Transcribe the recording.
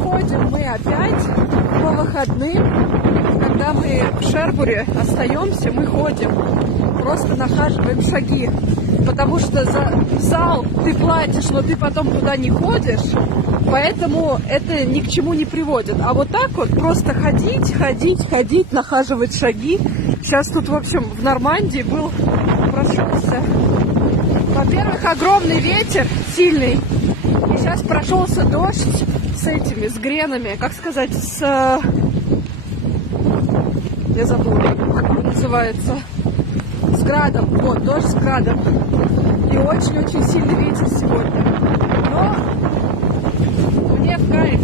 ходим мы опять по выходным. Когда мы в Шербуре остаемся, мы ходим. Просто нахаживаем шаги. Потому что за зал ты платишь, но ты потом туда не ходишь. Поэтому это ни к чему не приводит. А вот так вот просто ходить, нахаживать шаги. Сейчас тут, в общем, в Нормандии прошелся. Во-первых, огромный ветер, сильный. И сейчас прошелся дождь с гренами, как сказать, я забыла, как он называется. С градом. Вот, дождь с градом. И очень-очень сильный ветер сегодня. Но мне в кайф.